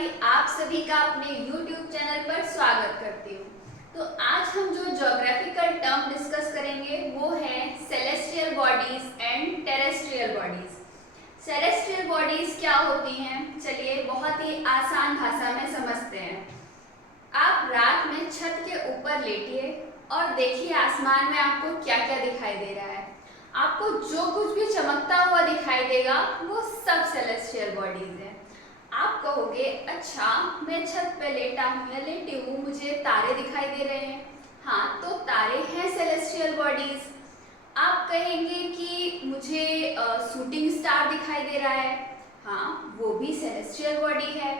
ही आप सभी का अपने YouTube चैनल पर स्वागत करती हूँ। तो आज हम जो ज्योग्राफिकल टर्म डिस्कस करेंगे वो है celestial bodies and terrestrial bodies. Celestial bodies क्या होती हैं? चलिए बहुत ही आसान भाषा में समझते हैं। आप रात में छत के ऊपर लेटिए और देखिए आसमान में आपको क्या क्या दिखाई दे रहा है। आपको जो कुछ भी चमकता हुआ दिखाई देगा वो सब सेलेस्टियल बॉडीज है। आप कहोगे अच्छा मैं छत पे लेटा हूँ या लेटी हूँ, मुझे तारे दिखाई दे रहे हैं। हाँ, तो तारे हैं सेलेस्टियल बॉडीज। आप कहेंगे कि मुझे शूटिंग स्टार दिखाई दे रहा है। हाँ, वो भी सेलेस्टियल बॉडी है।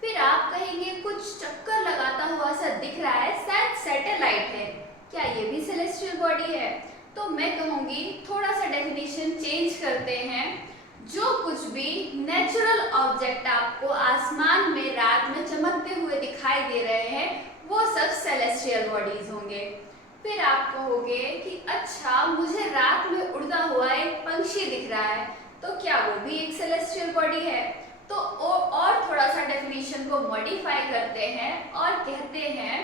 फिर आप कहेंगे कुछ चक्कर लगाता हुआ सा दिख रहा है, शायद सैटेलाइट है, क्या ये भी सेलेस्टियल बॉडी है? तो मैं कहूँगी थोड़ा सा डेफिनेशन चेंज करते हैं। जो कुछ भी नेचुरल ऑब्जेक्ट आपको आसमान में रात में चमकते हुए दिखाई दे रहे हैं वो सब सेलेस्टियल बॉडीज होंगे। फिर आप कहोगे कि अच्छा मुझे रात में उड़ता हुआ एक पंछी दिख रहा है, तो क्या वो भी एक सेलेस्टियल बॉडी है? तो और थोड़ा सा डेफिनेशन को मॉडिफाई करते हैं और कहते हैं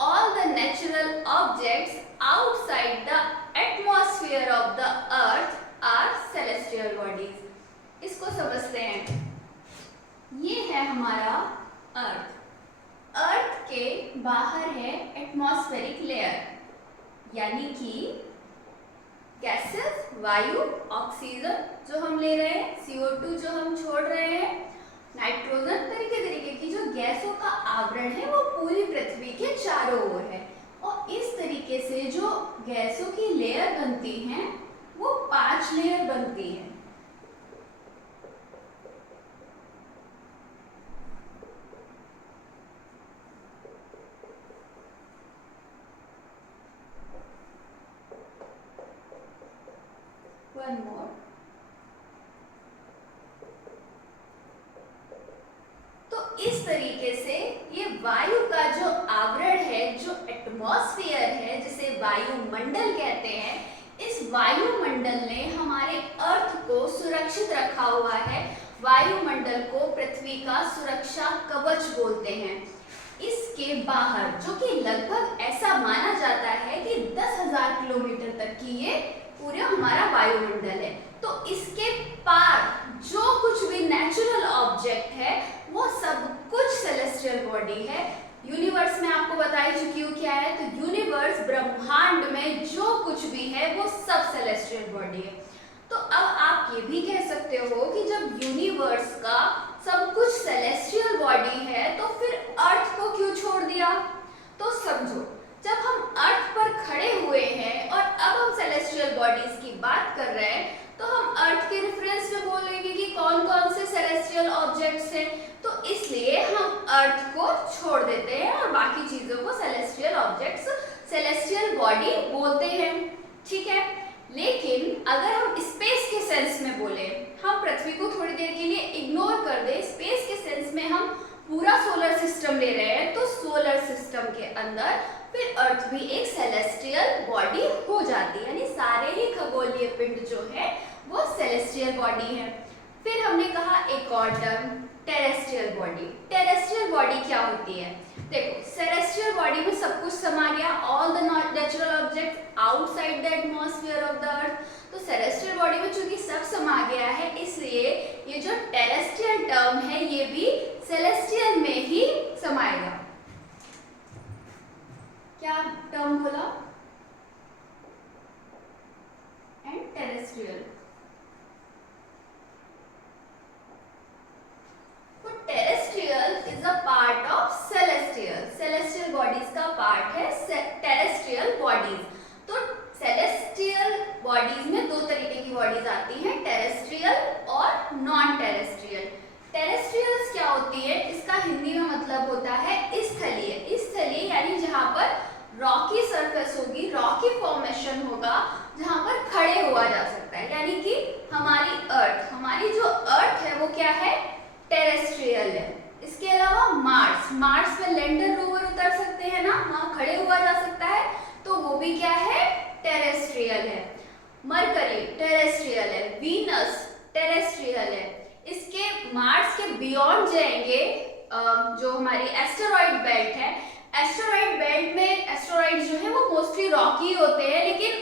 all the natural objects outside the atmosphere of the earth are celestial bodies. इसको समझते हैं। ये है हमारा अर्थ। अर्थ के बाहर है एटमॉस्फेरिक लेयर, यानी कि गैसेस, वायु, ऑक्सीजन जो हम ले रहे हैं, CO2 जो हम छोड़ रहे हैं, नाइट्रोजन, तरीके तरीके की जो गैसों का आवरण है वो पूरी पृथ्वी के चारों ओर है। और इस तरीके से जो गैसों की लेयर बनती हैं वो 5 लेयर बनती हैं। One more. तो इस तरीके से ये वायु का जो आवरण है, जो एटमॉस्फेयर है, जिसे वायुमंडल कहते हैं, इस वायुमंडल ने हमारे अर्थ को सुरक्षित रखा हुआ है। वायुमंडल को पृथ्वी का सुरक्षा कवच बोलते हैं। इसके बाहर जो कि लगभग ऐसा माना जाता है कि 10,000 किलोमीटर तक की ये पूरा हमारा वायुमंडल है। तो इसके पार जो कुछ भी नेचुरल ऑब्जेक्ट है वो सब कुछ सेलेस्टियल बॉडी है। यूनिवर्स में आपको बता ही चुकी हूँ क्या है, तो यूनिवर्स ब्रह्मांड में जो कुछ भी है वो सब सेलेस्टियल बॉडी है। तो अब आप ये भी कह सकते हो कि जब यूनिवर्स का सब कुछ सेलेस्टियल बॉडी है तो फिर अर्थ को क्यों छोड़ दिया? तो समझो, जब हम अर्थ पर खड़े हुए हैं और अब हम सेलेस्टियल बॉडीज की बात कर रहे हैं तो हम अर्थ के रेफरेंस में बोलेंगे कि कौन कौन से सेलेस्टियल ऑब्जेक्ट्स हैं। तो इसलिए हम अर्थ को छोड़ देते हैं और बाकी चीजों को सेलेस्टियल ऑब्जेक्ट्स, सेलेस्टियल बॉडी बोलते हैं। ठीक है, लेकिन अगर हम स्पेस के सेंस में बोले, हम पृथ्वी को थोड़ी देर के लिए इग्नोर कर दे, स्पेस के सेंस में हम पूरा सोलर सिस्टम ले रहे हैं, तो सोलर सिस्टम के अंदर फिर अर्थ भी एक सेलेस्टियल बॉडी हो जाती है, यानी सारे ही खगोलीय पिंड जो है वो सेलेस्टियल बॉडी है। फिर हमने कहा एक और term, terrestrial body. Terrestrial body क्या होती है? देखो, सेलेस्टियल बॉडी में सब कुछ समा गया, all the natural object outside the atmosphere of the अर्थ। तो सेलेस्टियल बॉडी में चूंकि सब समा गया है, इसलिए ये जो टेरेस्ट्रियल टर्म है ये भी सेलेस्टियल में ही समाएगा। क्या टर्म बोला? And terrestrial. तो terrestrial is a part of celestial. Celestial bodies का पार्ट है टेरेस्ट्रियल बॉडीज। तो सेलेस्टियल बॉडीज में दो तरीके की बॉडीज आती हैं, टेरेस्ट्रियल और नॉन टेरेस्ट्रियल। टेरेस्ट्रियल्स क्या होती है? इसका हिंदी में मतलब होता है स्थलीय। स्थलीय यानी जहां पर रॉकी सरफेस होगी, रॉकी फॉर्मेशन होगा, जहां पर खड़े हुआ जा सकता है, यानी कि हमारी अर्थ, हमारी जो अर्थ है वो क्या है? टेरेस्ट्रियल है। इसके अलावा मार्स पे लैंडर रोवर उतर सकते हैं ना, वहां खड़े हुआ जा सकता है, तो वो भी क्या है? टेरेस्ट्रियल है। मरकरी टेरेस्ट्रियल है, वीनस टेरेस्ट्रियल है। इसके मार्स के बियॉन्ड जाएंगे जो हमारी एस्टेरॉइड बेल्ट है, एस्टेरॉइड बेल्ट में एस्टेरॉइड जो है वो मोस्टली रॉकी होते हैं, लेकिन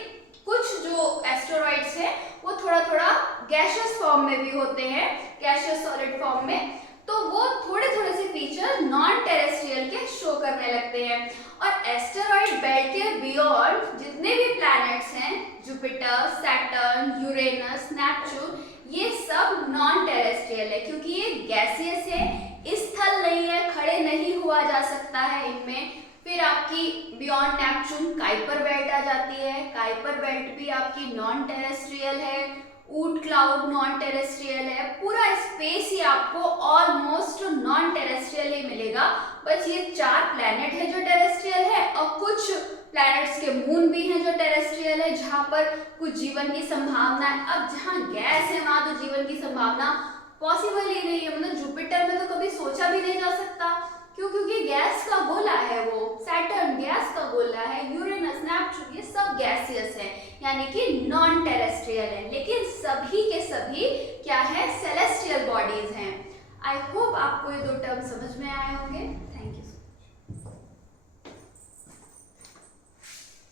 कुछ जो एस्टेरॉइड्स हैं वो थोड़ा थोड़ा गैसियस फॉर्म में भी होते हैं, गैसियस सॉलिड फॉर्म में, तो वो थोड़े थोड़े से फीचर नॉन टेरेस्ट्रियल के शो करने लगते हैं। और एस्टेरॉइड बेल्ट के बियॉन्ड जितने भी प्लैनेट्स हैं, जुपिटर, सैटर्न, यूरेनस, नेपच्यून, ये सब नॉन टेरेस्ट्रियल है क्योंकि ये गैसियस है, स्थल नहीं है, खड़े नहीं हुआ जा सकता है इनमें। फिर आपकी बियॉन्ड नेपच्यून काइपर बेल्ट आ जाती है, काइपर बेल्ट भी आपकी नॉन टेरेस्ट्रियल है, ऊट क्लाउड नॉन टेरेस्ट्रियल है, पूरा स्पेस ही आपको ऑलमोस्ट नॉन टेरेस्ट्रियल ही मिलेगा। बस ये 4 प्लैनेट है जो टेरेस्ट्रियल है और कुछ प्लैनेट्स के मून भी हैं जो टेरेस्ट्रियल है, जहाँ पर कुछ जीवन की संभावना है। अब जहाँ गैस है वहां तो जीवन की संभावना पॉसिबल ही नहीं है, मतलब जुपिटर में तो कभी सोचा भी नहीं जा सकता, क्यों? क्योंकि गैस का गोला है वो, सैटर्न गैस का गोला है, यूरेनस, नेपच्यून ये सब गैसियस है, यानी कि नॉन टेरेस्ट्रियल है, लेकिन सभी के सभी क्या है, सेलेस्टियल बॉडीज हैं। आई होप आपको ये 2 टर्म समझ में आए होंगे। Thank you.